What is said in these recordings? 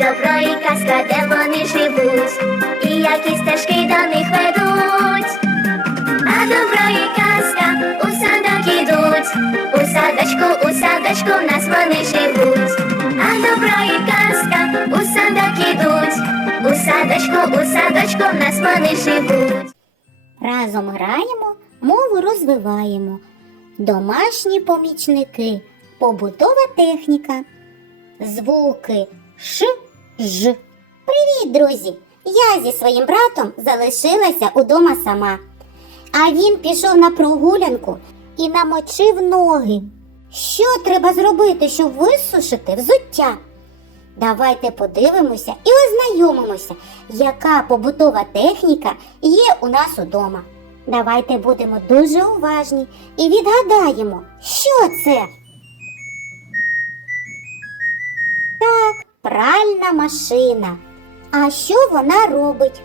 добро і казка, де вони живуть, і які стежки до них ведуть. А добро і казка у садок ідуть, у садочку, у садочку в нас вони живуть. А добро і казка у садок ідуть, у садочку, у садочку в нас вони живуть. Разом граємо, мову розвиваємо. Домашні помічники, побутова техніка. Звуки Ш, Ж. Привіт, друзі! Я зі своїм братом залишилася удома сама. А він пішов на прогулянку і намочив ноги. Що треба зробити, щоб висушити взуття? Давайте подивимося і ознайомимося, яка побутова техніка є у нас удома. Давайте будемо дуже уважні і відгадаємо, що це. Пральна машина. А що вона робить?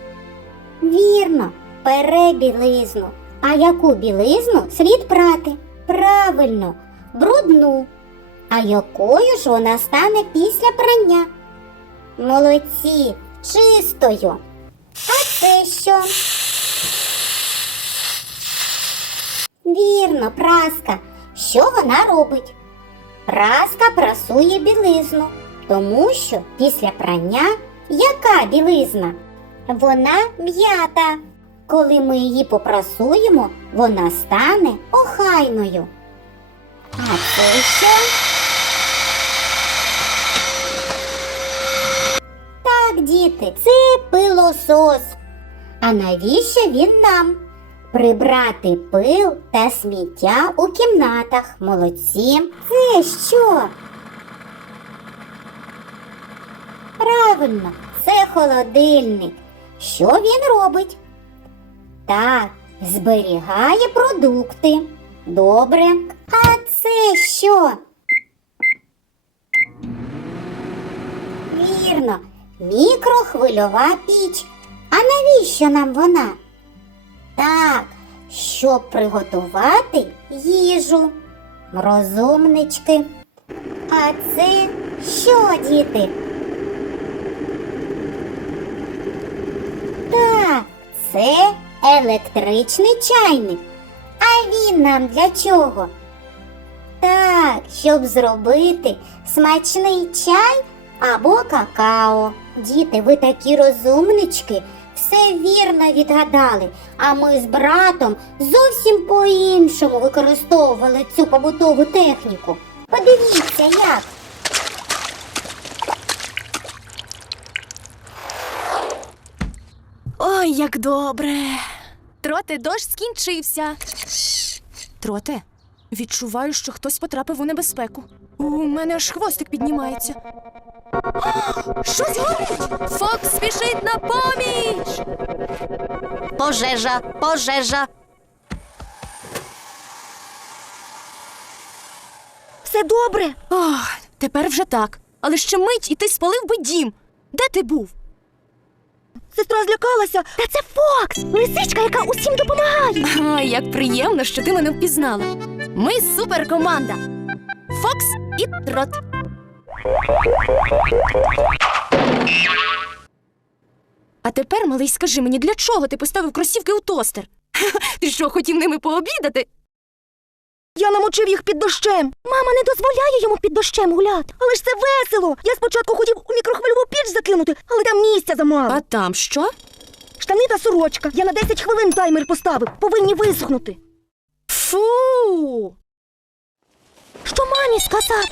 Вірно, пере білизну. А яку білизну слід прати? Правильно, брудну. А якою ж вона стане після прання? Молодці, чистою. А це що? Вірно, праска. Що вона робить? Праска прасує білизну, тому що після прання яка білизна? Вона м'ята. Коли ми її попрасуємо, вона стане охайною. А це що? Так, діти, це пилосос. А навіщо він нам? Прибрати пил та сміття у кімнатах. Молодці. Це що? Правильно, це холодильник. Що він робить? Так, зберігає продукти. Добре. А це що? Вірно, мікрохвильова піч. А навіщо нам вона? Так, щоб приготувати їжу. Розумнички. А це що, діти? Так, це електричний чайник. А він нам для чого? Так, щоб зробити смачний чай або какао. Діти, ви такі розумнички, все вірно відгадали. А ми з братом зовсім по-іншому використовували цю побутову техніку. Подивіться, як. Ой, як добре. Троте, дощ скінчився. Троте, відчуваю, що хтось потрапив у небезпеку. У мене аж хвостик піднімається. А, Щось горить! Фокс спішить на поміч! Пожежа, пожежа. Все добре. Ох, тепер вже так. Але ще мить і ти спалив би дім. Де ти був? Сестра злякалася. Та це Фокс, лисичка, яка усім допомагає. Ой, як приємно, що ти мене впізнала. Ми суперкоманда. Фокс і трот. А тепер, малий, скажи мені, для чого ти поставив кросівки у тостер? Ти що, хотів ними пообідати? Я намочив їх під дощем. Мама не дозволяє йому під дощем гуляти. Але ж це весело. Я спочатку хотів у мікрохвильову піч закинути, але там місця замало. А там що? Штани та сорочка. Я на 10 хвилин таймер поставив. Повинні висохнути. Фу. Що мамі сказати?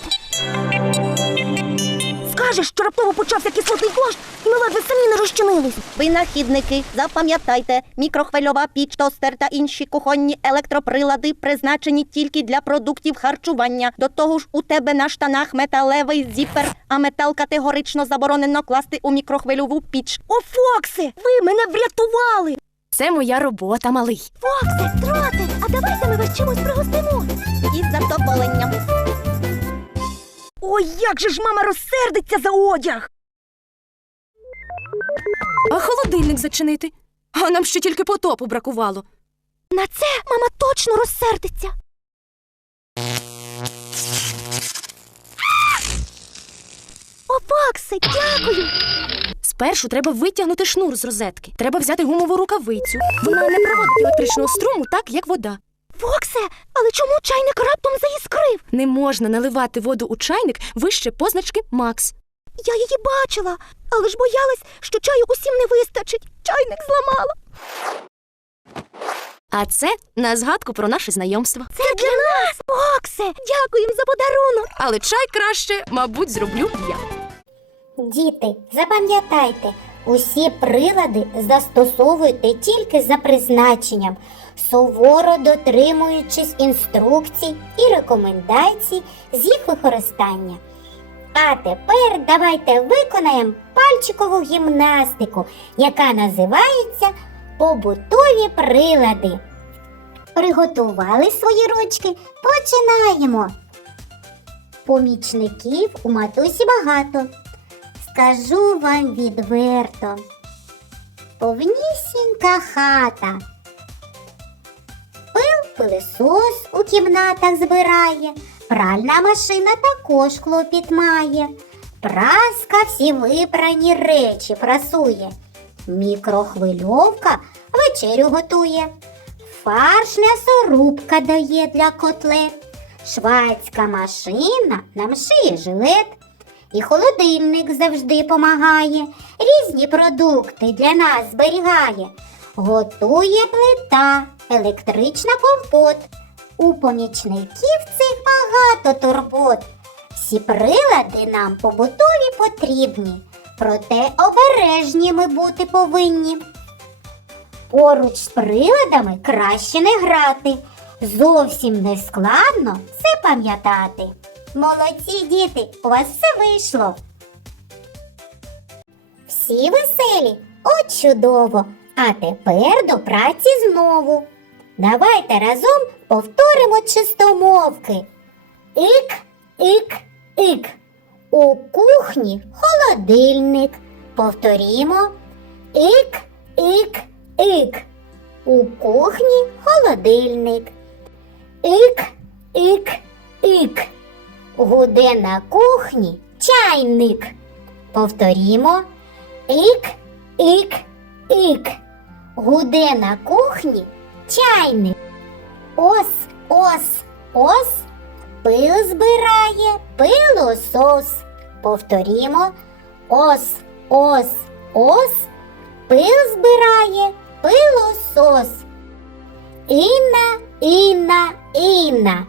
Скажеш, що раптово почався кислотний дощ, і ми ледве самі не розчинились. Винахідники, запам'ятайте, мікрохвильова піч, тостер та інші кухонні електроприлади призначені тільки для продуктів харчування. До того ж, у тебе на штанах металевий зіпер, а метал категорично заборонено класти у мікрохвильову піч. О, Фокси, ви мене врятували! Це моя робота, малий. Фокси, троти, а давайте ми вас чимось пригостимо. Із задоволенням. Ой, як же ж мама розсердиться за одяг! А холодильник зачинити? А нам ще тільки потопу бракувало. На це мама точно розсердиться. О, Фокси, дякую! Спершу треба витягнути шнур з розетки. Треба взяти гумову рукавицю. Вона не проводить електричного струму так, як вода. Фоксе, але чому чайник раптом заіскрив? Не можна наливати воду у чайник вище позначки Макс. Я її бачила, але ж боялась, що чаю усім не вистачить. Чайник зламала. А це на згадку про наше знайомство. Це для нас, Фоксе! Дякуємо за подарунок. Але чай краще, мабуть, зроблю я. Діти, запам'ятайте, усі прилади застосовуйте тільки за призначенням, суворо дотримуючись інструкцій і рекомендацій з їх використання. А тепер давайте виконаємо пальчикову гімнастику, яка називається побутові прилади. Приготували свої ручки? Починаємо. Помічників у матусі багато. Скажу вам відверто. Повнісінька хата. Пил пилисос у кімнатах збирає, пральна машина також клопіт має. Праска всі випрані речі прасує. Мікрохвильовка вечерю готує. Фарш м'ясорубка дає для котлет. Швадська машина нам шиє жилет. І холодильник завжди помагає, різні продукти для нас зберігає. Готує плита, електрична компот. У помічників цих багато турбот. Всі прилади нам побутові потрібні, проте обережні ми бути повинні. Поруч з приладами краще не грати. Зовсім не складно це пам'ятати. Молодці діти, у вас все вийшло. Всі веселі? От чудово! А тепер до праці знову. Давайте разом повторимо чистомовки. Ік, ік, ік. У кухні холодильник. Повторімо. Ік, ік, ік. У кухні холодильник. Ік, ік, ік. Гуде на кухні чайник. Повторімо. Ік, ік, ік. Гуде на кухні чайник. Ос, ос, ос. Пил збирає пилосос. Повторімо. Ос, ос, ос. Пил збирає пилосос. Інна, інна, інна.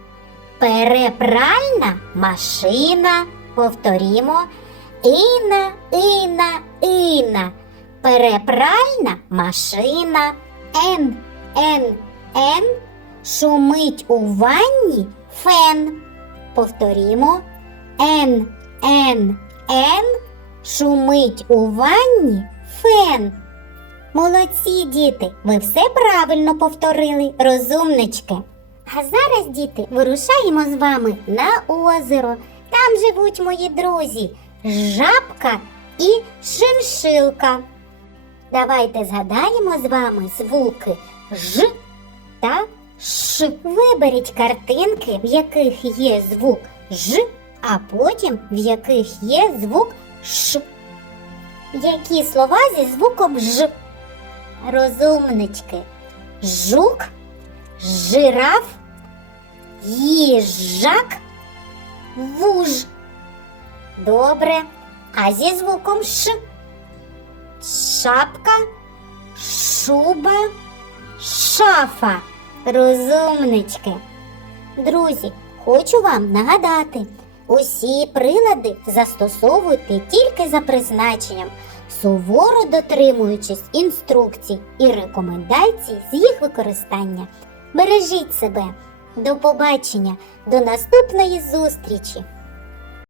Перепральна машина. Повторімо. Інна, інна, інна. Перепральна машина. Н, Н, Н. Шумить у ванні фен. Повторімо. Н, Н, Н. Шумить у ванні фен. Молодці, діти, ви все правильно повторили, розумнички. А зараз, діти, вирушаємо з вами на озеро. Там живуть мої друзі жабка і шиншилка. Давайте згадаємо з вами звуки Ж та Ш. Виберіть картинки, в яких є звук Ж, а потім в яких є звук Ш. Які слова зі звуком Ж? Розумнички. Жук, жираф, їжак, вуж. Добре. А зі звуком Ш. Шапка, шуба, шафа. Розумнички. Друзі, хочу вам нагадати, усі прилади застосовуйте тільки за призначенням, суворо дотримуючись інструкцій і рекомендацій з їх використання. Бережіть себе. До побачення, до наступної зустрічі!